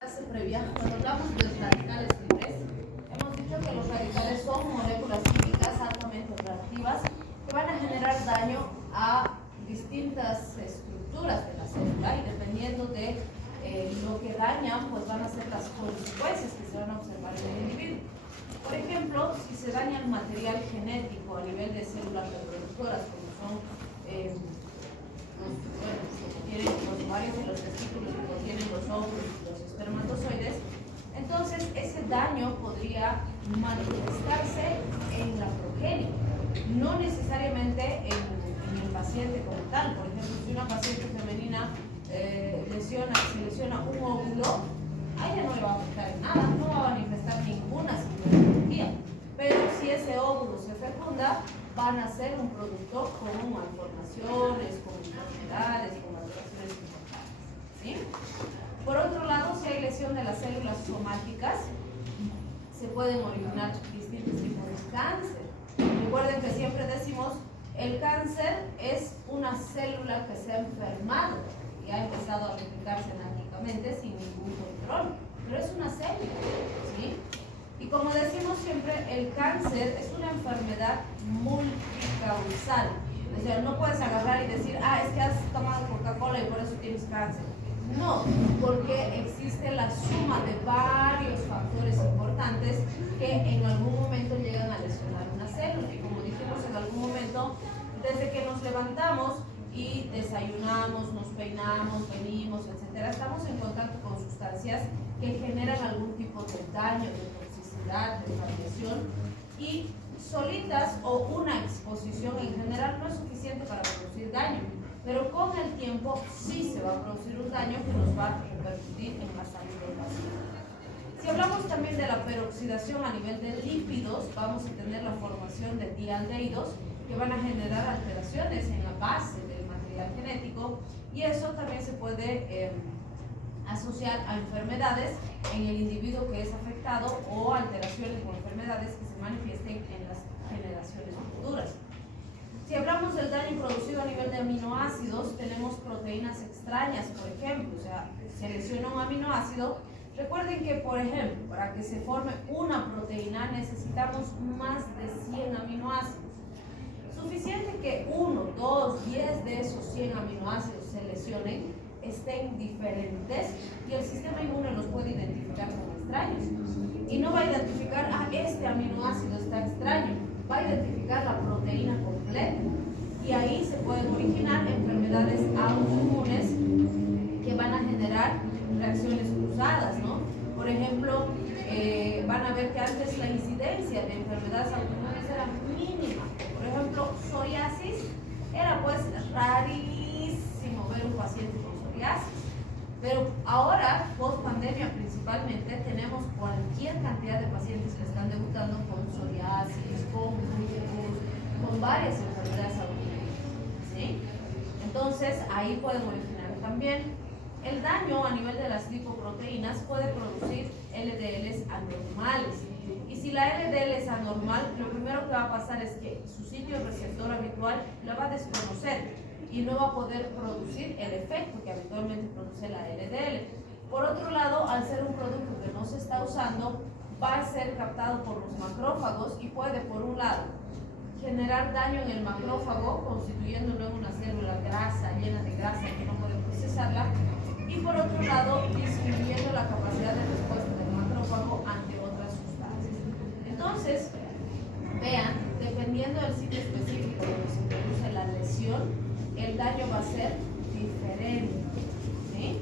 Clase previa, cuando hablamos de los radicales libres, hemos dicho que los radicales son moléculas químicas altamente reactivas que van a generar daño a distintas estructuras de la célula y dependiendo de lo que dañan, pues van a ser las consecuencias que se van a observar en el individuo. Por ejemplo, si se daña el material genético a nivel de células reproductoras, como son los ovarios y los testículos que contienen los óvulos y los espermatozoides, entonces ese daño podría manifestarse en la progenie, no necesariamente en el paciente como tal. Por ejemplo, si una paciente femenina se lesiona un óvulo, a ella no le va a afectar en nada, no va a manifestar ninguna sintomatología, pero si ese óvulo se fecunda, van a ser un producto con malformaciones, con enfermedades, con alteraciones importantes, ¿sí? Por otro lado, si hay lesión de las células somáticas, se pueden originar distintos tipos de cáncer. Recuerden que siempre decimos, el cáncer es una célula que se ha enfermado y ha empezado a replicarse anárquicamente sin ningún control, pero es una célula, ¿sí? Y como decimos siempre, el cáncer es una enfermedad multicausal. O sea, no puedes agarrar y decir, es que has tomado Coca-Cola y por eso tienes cáncer. No, porque existe la suma de varios factores importantes que en algún momento llegan a lesionar una célula. Y como dijimos en algún momento, desde que nos levantamos y desayunamos, nos peinamos, venimos, etc., estamos en contacto con sustancias que generan algún tipo de daño, de toxicidad, de radiación, y solitas o una exposición en general no es suficiente para producir daño, pero con el tiempo sí se va a producir un daño que nos va a repercutir en la salud del paciente. Si hablamos también de la peroxidación a nivel de lípidos, vamos a tener la formación de dialdehídos que van a generar alteraciones en la base del material genético, y eso también se puede asociar a enfermedades en el individuo que es afectado o alteraciones o enfermedades que se manifiesten en las generaciones futuras. Si hablamos del daño producido a nivel de aminoácidos, tenemos proteínas extrañas, por ejemplo. O sea, se lesiona un aminoácido. Recuerden que, por ejemplo, para que se forme una proteína necesitamos más de 100 aminoácidos. Suficiente que 1, 2, 10 de esos 100 aminoácidos se lesionen, estén diferentes, y el sistema inmune los puede identificar como extraños. Y no va a identificar, este aminoácido está extraño, va a identificar la proteína completa. Y ahí se pueden originar enfermedades autoinmunes que van a generar reacciones cruzadas, ¿no? Por ejemplo, van a ver que antes la incidencia de enfermedades autoinmunes era mínima. Por ejemplo, psoriasis era pues rarísimo ver un paciente con psoriasis. Pero ahora, post pandemia principalmente, tenemos cualquier cantidad de pacientes que están debutando con psoriasis, con lupus, con varias enfermedades autoinmunes, ¿sí? Entonces, ahí pueden originar también. El daño a nivel de las lipoproteínas puede producir LDLs anormales. Y si la LDL es anormal, lo primero que va a pasar es que su sitio receptor habitual la va a desconocer y no va a poder producir el efecto que habitualmente produce la LDL. Por otro lado, al ser un producto que no se está usando, va a ser captado por los macrófagos y puede, por un lado, generar daño en el macrófago, constituyéndolo en una célula grasa, llena de grasa que no puede procesarla, y por otro lado, disminuyendo la capacidad de respuesta del macrófago ante otras sustancias. Entonces, vean, dependiendo del sitio específico donde se produce la lesión, el daño va a ser diferente, ¿sí?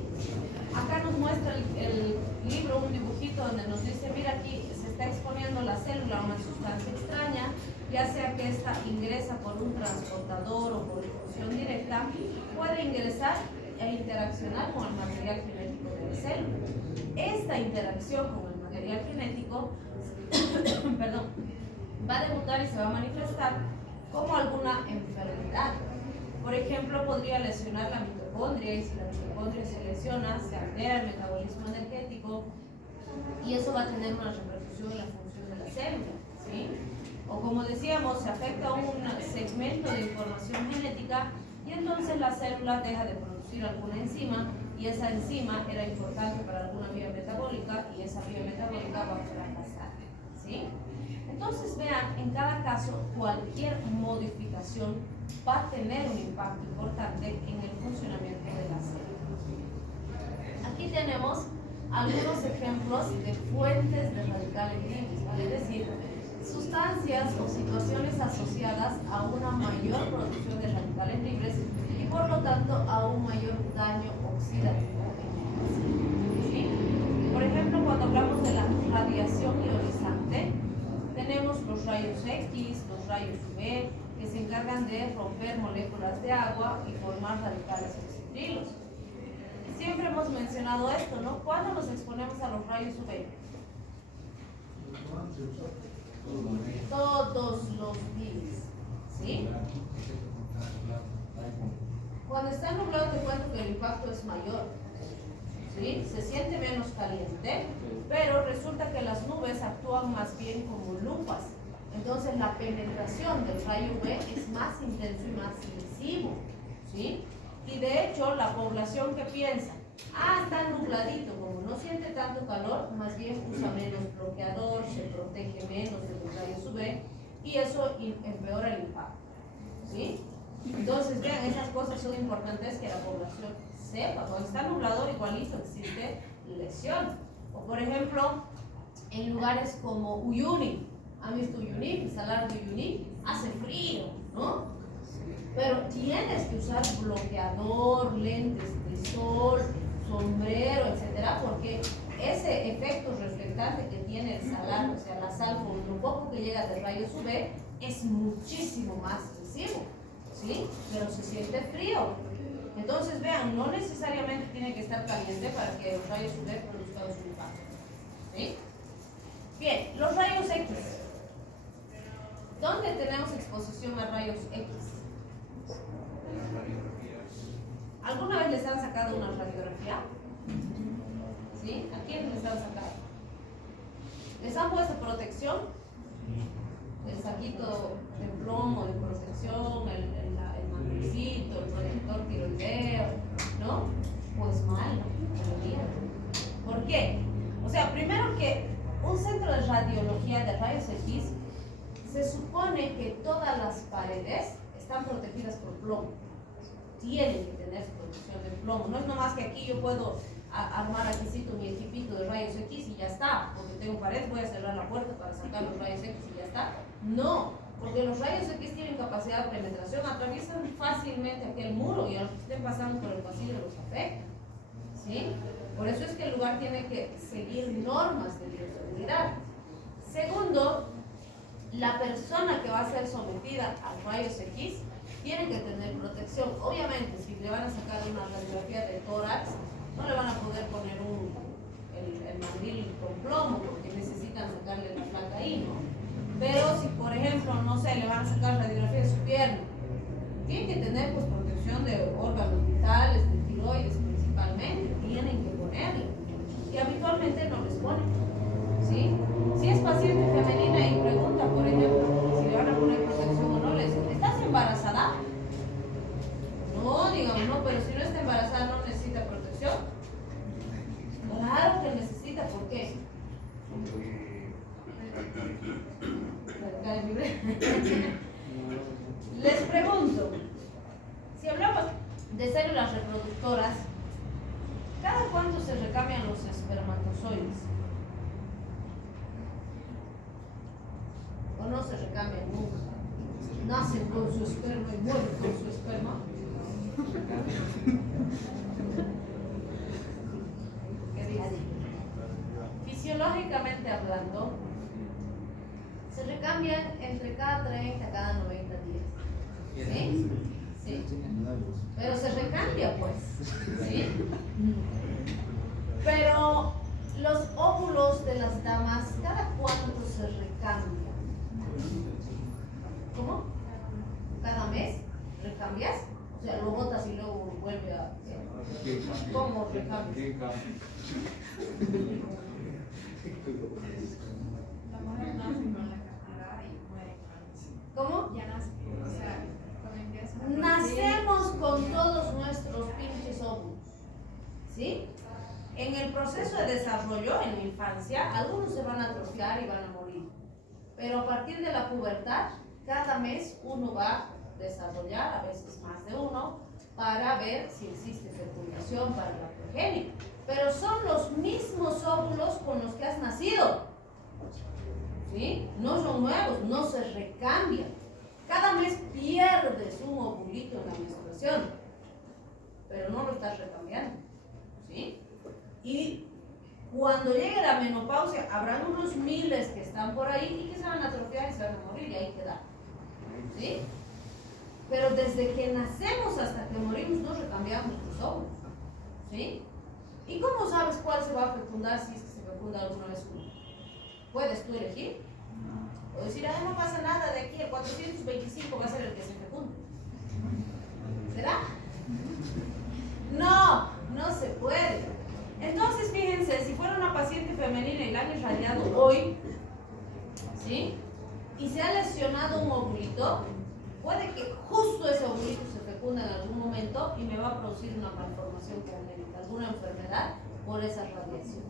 Acá nos muestra el libro un dibujito donde nos dice, mira, aquí se está exponiendo la célula a una sustancia extraña, ya sea que esta ingresa por un transportador o por difusión directa, puede ingresar e interaccionar con el material genético de la célula. Esta interacción con el material genético perdón, va a debutar y se va a manifestar como alguna enfermedad. Por ejemplo, podría lesionar la mitocondria, y si la mitocondria se lesiona, se altera el metabolismo energético, y eso va a tener una repercusión en la función de la célula, ¿sí? O como decíamos, se afecta un segmento de información genética y entonces la célula deja de producir alguna enzima, y esa enzima era importante para alguna vía metabólica ¿sí? Entonces vean, en cada caso, cualquier modificación va a tener un impacto importante en el funcionamiento de la célula. Aquí tenemos algunos ejemplos de fuentes de radicales libres, ¿vale? Es decir, sustancias o situaciones asociadas a una mayor producción de radicales libres y por lo tanto a un mayor daño oxidativo en la célula, ¿sí? Por ejemplo, cuando hablamos de la radiación ionizante, tenemos los rayos X, los rayos UV, que se encargan de romper moléculas de agua y formar radicales oxidativos. Siempre hemos mencionado esto, ¿no? ¿Cuándo nos exponemos a los rayos UV? Todos los días, ¿sí? Cuando está nublado te cuento que el impacto es mayor, ¿sí? Se siente menos caliente, pero resulta que las nubes actúan más bien como lupas. Entonces la penetración del rayo UV es más intenso y más incisivo, ¿sí? Y de hecho la población que piensa, está nubladito, como no siente tanto calor, más bien usa menos bloqueador, se protege menos de los rayos UV y eso empeora el impacto, ¿sí? Entonces vean, esas cosas son importantes que la población sepa. Cuando está nublado igualito existe lesión. O por ejemplo, en lugares como Uyuni, ¿han visto Uyuni? El salar de Uyuni hace frío, ¿no? Pero tienes que usar bloqueador, lentes de sol, sombrero, etcétera, porque ese efecto reflectante que tiene el salar, o sea, la sal con lo poco que llega de rayos UV, es muchísimo más incisivo, ¿sí? Pero se siente frío. Entonces, vean, no necesariamente tiene que estar caliente para que los rayos UV produzcan su impacto, ¿sí? Bien, los rayos X. ¿Dónde tenemos exposición a rayos X? ¿Alguna vez les han sacado una radiografía? ¿Sí? ¿A quién les han sacado? ¿Les han puesto protección? El saquito de plomo de protección, el mantelcito, el protector tiroideo, ¿no? Pues mal, ¿no? ¿Por qué? O sea, primero que un centro de radiología de rayos X se supone que todas las paredes están protegidas por plomo. Tienen que tener su protección de plomo. No es nomás que aquí yo puedo armar aquí mi equipito de rayos X y ya está. Porque tengo pared, voy a cerrar la puerta para sacar los rayos X y ya está. No, porque los rayos X tienen capacidad de penetración, atraviesan fácilmente aquel muro y a los que estén pasando por el pasillo los afecta, ¿sí? Por eso es que el lugar tiene que seguir normas de bioseguridad. Segundo, la persona que va a ser sometida a rayos X tiene que tener protección. Obviamente, si le van a sacar una radiografía de tórax, no le van a poder poner el mandil con plomo porque necesitan sacarle la placa ahí, ¿no? Pero si, por ejemplo, no sé, le van a sacar radiografía de su pierna, tienen que tener pues protección de órganos vitales, de tiroides principalmente, tienen que ponerle. Y habitualmente no les ponen, ¿sí? Si es paciente femenina y pregunta, por ejemplo, si le van a poner protección o no, le dicen, ¿estás embarazada? No, digamos, no, pero si no está embarazada no necesita protección. Claro que necesita, ¿por qué? Les pregunto, si hablamos de células reproductoras, ¿cada cuánto se recambian los espermatozoides? ¿O no se recambian nunca? ¿Nacen con su esperma y mueren con su esperma? ¿Qué dice? Fisiológicamente hablando, se recambian entre cada 30 a cada 90 días. ¿Sí? Sí. Pero se recambia, pues. ¿Sí? Pero los óvulos de las damas, ¿cada cuánto se recambian? ¿Cómo? ¿Cada mes? ¿Recambias? O sea, lo botas y luego vuelve a... ¿Cómo recambias? La mujer nace con la cantidad y muere con la... ¿Cómo? Ya nace, o sea, cuando empieza a... Nacemos con todos nuestros pinches óvulos, ¿sí? En el proceso de desarrollo, en la infancia, algunos se van a atrofiar y van a morir. Pero a partir de la pubertad, cada mes uno va a desarrollar, a veces más de uno, para ver si existe fecundación para la progenie. Pero son los mismos óvulos con los que has nacido. ¿Sí? No son nuevos, no se recambian. Cada mes pierdes un ovulito en la menstruación, pero no lo estás recambiando. ¿Sí? Y cuando llegue la menopausia, habrán unos miles que están por ahí y que se van a atrofiar y se van a morir y ahí quedan. ¿Sí? Pero desde que nacemos hasta que morimos no recambiamos los óvulos. ¿Sí? ¿Y cómo sabes cuál se va a fecundar si es que se fecunda alguna vez uno? ¿Puedes tú elegir? O decir, no pasa nada, de aquí el 425 va a ser el que se fecunde. ¿Será? No, no se puede. Entonces, fíjense, si fuera una paciente femenina y la han irradiado hoy, ¿sí? Y se ha lesionado un ovulito, puede que justo ese ovulito se fecunda en algún momento y me va a producir una malformación congénita, alguna enfermedad por esa radiación,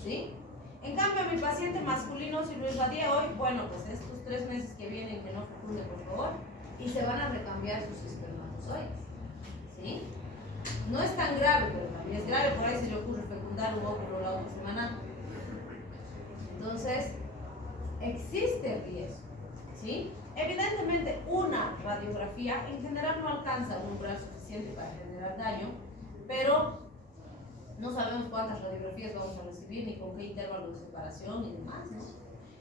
¿sí? En cambio, a mi paciente masculino, si lo irradié hoy, bueno, pues estos 3 meses que vienen, que no fecunde, por favor, y se van a recambiar sus espermatozoides, ¿sí? No es tan grave, pero también es grave, por ahí se le ocurre fecundar un óvulo la otra semana. Entonces, existe riesgo, ¿sí? Evidentemente, una radiografía en general no alcanza un umbral suficiente para generar daño, pero no sabemos cuántas radiografías vamos a recibir, ni con qué intervalo de separación, ni demás, ¿no?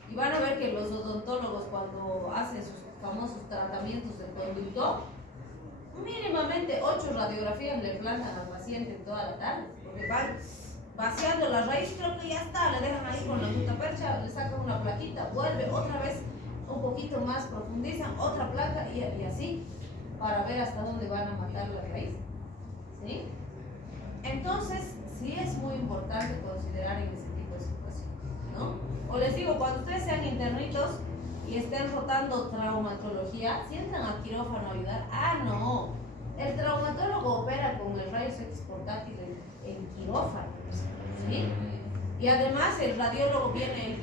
Y van a ver que los odontólogos, cuando hacen sus famosos tratamientos del conducto, mínimamente 8 radiografías le plantan al paciente en toda la tarde, porque van vaciando la raíz, creo que ya está, le dejan ahí con la gutapercha, le sacan una plaquita, vuelve otra vez un poquito más, profundizan otra placa y así, para ver hasta dónde van a matar la raíz, ¿sí? Entonces, sí es muy importante considerar en ese tipo de situaciones, ¿no? O les digo, cuando ustedes sean internitos y estén rotando traumatología, si entran al quirófano a ayudar, no, el traumatólogo opera con el rayos X portátil en quirófano, ¿sí? Y además el radiólogo viene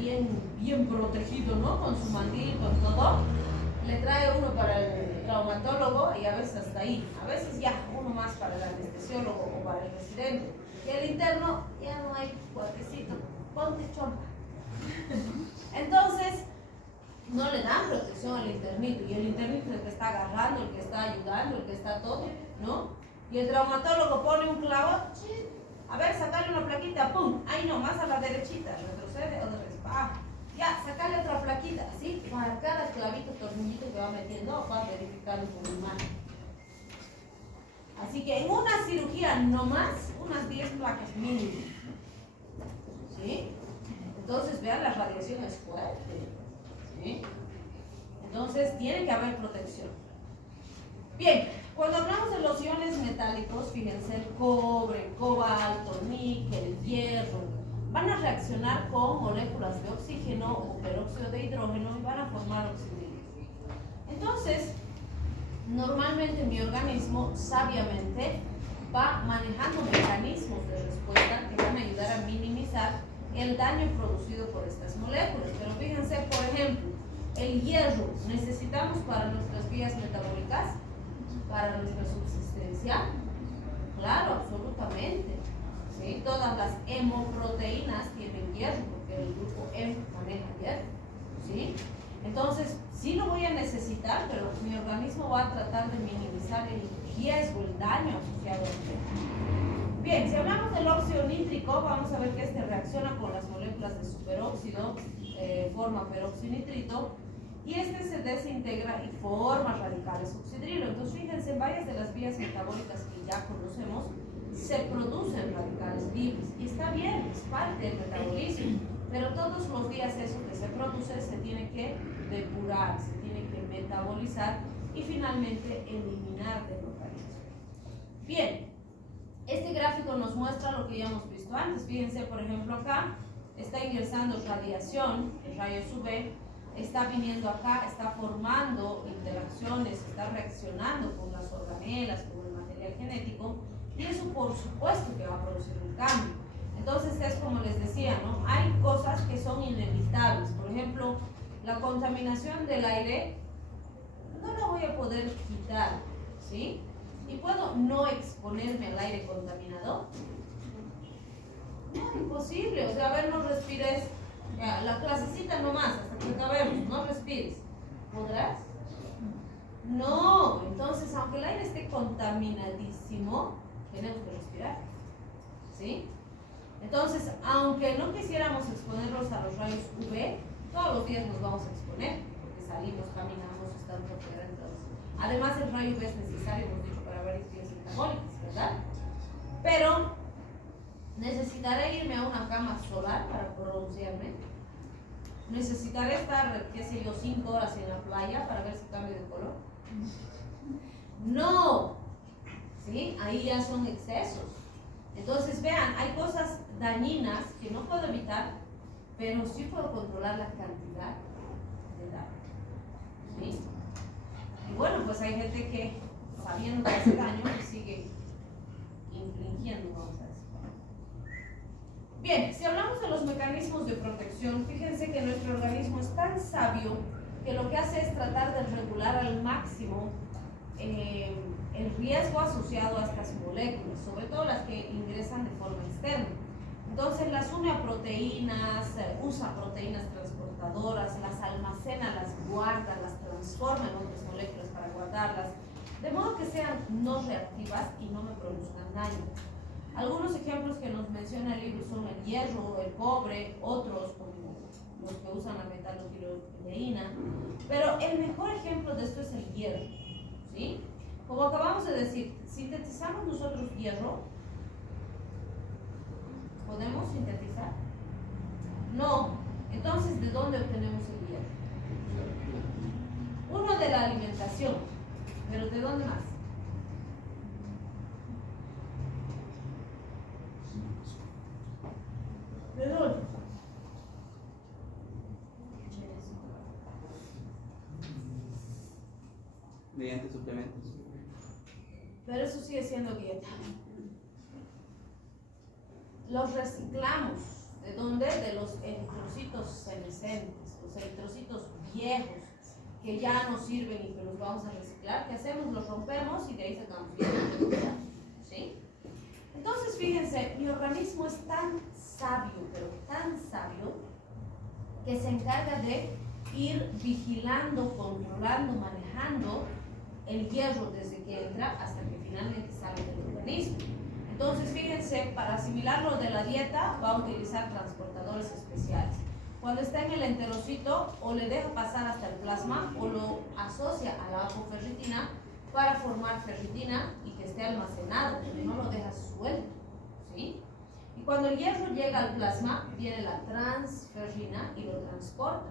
bien protegido, ¿no? Con su mandil, con todo. Le trae uno para el traumatólogo y a veces hasta ahí. A veces ya uno más para el anestesiólogo o para el residente. Y el interno, ya no hay cuatecito, ponte chompa. Entonces, no le dan protección al internito. Y el internito es el que está agarrando, el que está ayudando, el que está todo, ¿no? Y el traumatólogo pone un clavo, a ver, sacarle una plaquita, ¡pum! Ahí no, más a la derechita, retrocede, otra vez, ya, sacarle otra plaquita, así, para cada clavito, tornillito que va metiendo, va verificando con imagen. Así que en una cirugía no más, unas 10 placas mínimo, ¿sí? Entonces, vean, la radiación es fuerte, ¿sí? Entonces, tiene que haber protección. Bien, cuando hablamos de los iones metálicos, fíjense, el cobre, cobalto, níquel, hierro, van a reaccionar con moléculas de oxígeno o peróxido de hidrógeno y van a formar oxígeno. Entonces, normalmente mi organismo sabiamente va manejando mecanismos de respuesta que van a ayudar a minimizar el daño producido por estas moléculas. Pero fíjense, por ejemplo, el hierro necesitamos para nuestras vías metabólicas, para nuestra subsistencia. Claro, absolutamente. ¿Sí? Todas las hemoproteínas tienen hierro, porque el grupo hemo maneja hierro. ¿Sí? Entonces, sí lo voy a necesitar, pero mi organismo va a tratar de minimizar el riesgo, el daño asociado a él. Bien, si hablamos del óxido nítrico, vamos a ver que este reacciona con las moléculas de superóxido, forma peroxinitrito, y este se desintegra y forma radicales oxidrilo. Entonces, fíjense, en varias de las vías metabólicas que ya conocemos, se producen radicales libres. Y está bien, es parte del metabolismo. Pero todos los días eso que se produce se tiene que depurar, se tiene que metabolizar y finalmente eliminar del organismo. Bien, este gráfico nos muestra lo que ya hemos visto antes. Fíjense, por ejemplo, acá está ingresando radiación, el rayo UV, está viniendo acá, está formando interacciones, está reaccionando con las organelas, con el material genético, y eso por supuesto que va a producir un cambio. Entonces es como les decía, ¿no? Hay cosas que son inevitables. Por ejemplo, la contaminación del aire no la voy a poder quitar, ¿sí? ¿Y puedo no exponerme al aire contaminado? No, imposible. O sea, a ver, no respires. Ya, la clasecita nomás, hasta que acabemos, no respires. ¿Podrás? No. Entonces, aunque el aire esté contaminadísimo, tenemos que respirar, ¿sí? Entonces, aunque no quisiéramos exponernos a los rayos UV, todos los días nos vamos a exponer, porque salimos, caminamos, estamos afuera. Entonces, además, el rayo UV es necesario, hemos dicho, para varias vías metabólicas, ¿verdad? Pero necesitaré irme a una cama solar para broncearme. Necesitaré estar, qué sé yo, 5 horas en la playa para ver si cambio de color. No, ¿sí? Ahí ya son excesos. Entonces, vean, hay cosas dañinas que no puedo evitar, pero sí puedo controlar la cantidad de daño, ¿sí? Y bueno, pues hay gente que, sabiendo que hace daño, sigue infringiendo, vamos a decir. Bien, si hablamos de los mecanismos de protección, fíjense que nuestro organismo es tan sabio que lo que hace es tratar de regular al máximo el riesgo asociado a estas moléculas, sobre todo las que ingresan de forma externa. Entonces las une a proteínas, usa proteínas transportadoras, las almacena, las guarda, las transforma en otras moléculas para guardarlas, de modo que sean no reactivas y no me produzcan daño. Algunos ejemplos que nos menciona el libro son el hierro, el cobre, otros como los que usan la metalotiroideína, pero el mejor ejemplo de esto es el hierro, ¿sí? Como acabamos de decir, sintetizamos nosotros hierro. ¿Podemos sintetizar? No. Entonces, ¿de dónde obtenemos el hierro? Uno, de la alimentación, pero ¿de dónde más? ¿De dónde? Mediante suplementos. Pero eso sigue siendo dieta. Los reciclamos. ¿De dónde? De los eritrocitos senescentes, los eritrocitos viejos que ya no sirven y que los vamos a reciclar. ¿Qué hacemos? Los rompemos y de ahí sacamos hierro. ¿Sí? Entonces, fíjense, mi organismo es tan sabio, pero tan sabio, que se encarga de ir vigilando, controlando, manejando el hierro desde que entra hasta que finalmente sale del organismo. Entonces, fíjense, para asimilarlo de la dieta va a utilizar transportadores especiales. Cuando está en el enterocito, o le deja pasar hasta el plasma o lo asocia a la apoferritina para formar ferritina y que esté almacenado, pero no lo deja suelto, ¿sí? Y cuando el hierro llega al plasma, viene la transferrina y lo transporta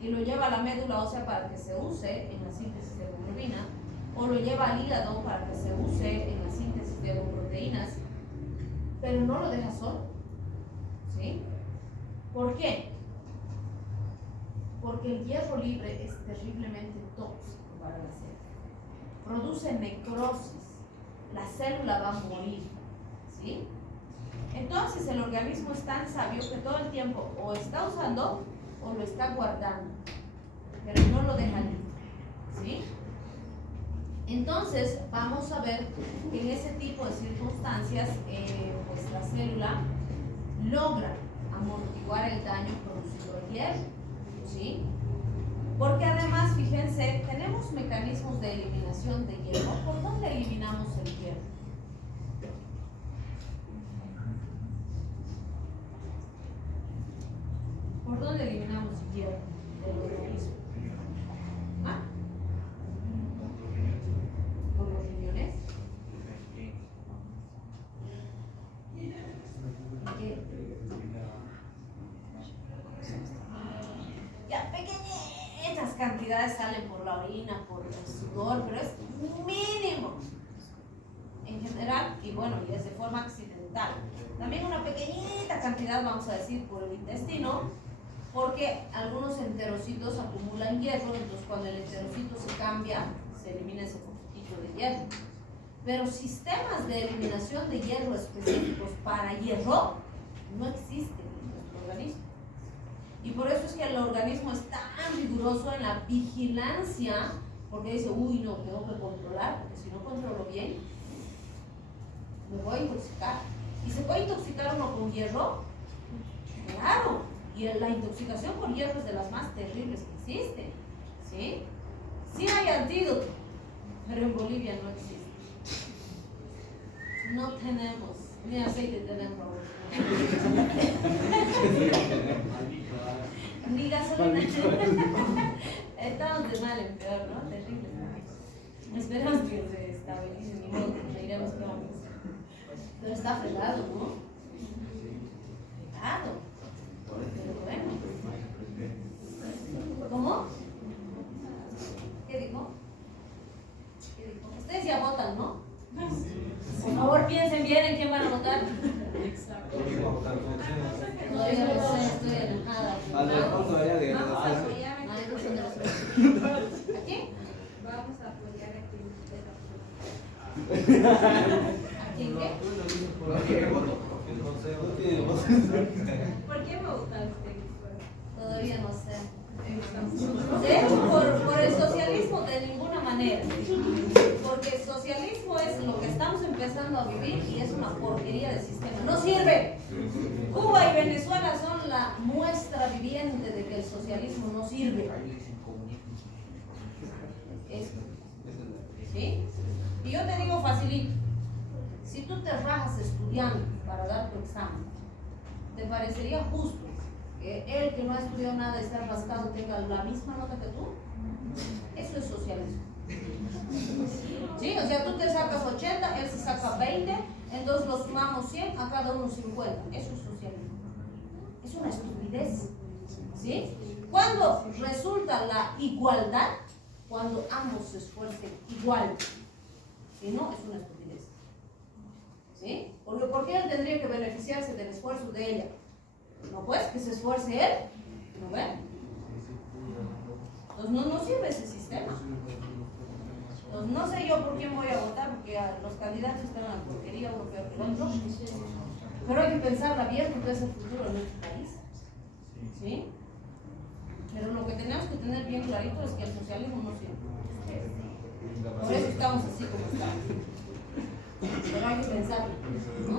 y lo lleva a la médula ósea para que se use en la síntesis de hemoglobina, o lo lleva al hígado para que se use en la síntesis de hemoproteínas, pero no lo deja solo, ¿sí? ¿Por qué? Porque el hierro libre es terriblemente tóxico para la célula, produce necrosis, la célula va a morir, ¿sí? Entonces el organismo es tan sabio que todo el tiempo o está usando o lo está guardando, pero no lo deja libre, ¿sí? Entonces vamos a ver que en ese tipo de circunstancias pues la célula logra amortiguar el daño producido por hierro, ¿sí? Porque además, fíjense, tenemos mecanismos de eliminación de hierro. ¿Por dónde eliminamos el hierro? ¿Por dónde eliminamos hierro del organismo? ¿Ah? ¿Por los riñones? Ya, pequeñitas cantidades salen por la orina, por el sudor, pero es mínimo en general, y bueno, y es de forma accidental. También una pequeñita cantidad, vamos a decir, por el intestino, porque algunos enterocitos acumulan hierro, entonces cuando el enterocito se cambia, se elimina ese poquitito de hierro. Pero sistemas de eliminación de hierro específicos para hierro no existe en nuestro organismo. Y por eso es que el organismo es tan riguroso en la vigilancia, porque dice, uy, no, tengo que controlar, porque si no controlo bien, me voy a intoxicar. ¿Y se puede intoxicar uno con hierro? Claro, y la intoxicación por hierro es de las más terribles que existen, ¿sí? Sí hay antídoto, pero en Bolivia no existe. No tenemos, ni aceite tenemos. Ni gasolina. Estamos de mal en peor, ¿no? Terrible. Esperamos que se estabilice, ni modo que le iremos peor. Pero está fregado, ¿no? Fregado. Pero bueno. ¿Cómo? ¿Qué dijo? ¿Qué dijo? Ustedes ya votan, ¿no? Por favor, piensen bien en quién van a votar. Todavía no sé, estoy enojada. Alfonso debería Vamos a de apoyar a ¿A quién? Vamos a apoyar a quien usted ¿A quién qué? ¿Por qué me gusta usted? Todavía no sé. De hecho, por el socialismo de ninguna manera. Porque el socialismo es lo que estamos empezando a vivir y es una porquería de sistema. ¡No sirve! Cuba y Venezuela son la muestra viviente de que el socialismo no sirve. ¿Sí? Y yo te digo facilito. Si tú te rajas estudiando para dar tu examen, ¿te parecería justo que el que no ha estudiado nada y está rascado tenga la misma nota que tú? Eso es socialismo. ¿Sí? O sea, tú te sacas 80, él se saca 20, entonces lo sumamos 100, a cada uno 50. Eso es socialismo. Es una estupidez. ¿Sí? ¿Cuándo resulta la igualdad? Cuando ambos se esfuercen igual. Si no, es una estupidez. ¿Sí? Porque ¿por qué él tendría que beneficiarse del esfuerzo de ella? No, pues, que se esfuerce él. ¿No ven? Entonces no sirve ese sistema. Entonces no sé yo por quién voy a votar, porque los candidatos están en la porquería, uno peor que el otro. Pero hay que pensar abierto que es el futuro de nuestro país. ¿Sí? Pero lo que tenemos que tener bien clarito es que el socialismo no sirve. Por eso estamos así como estamos. Pero hay que pensarlo, ¿no?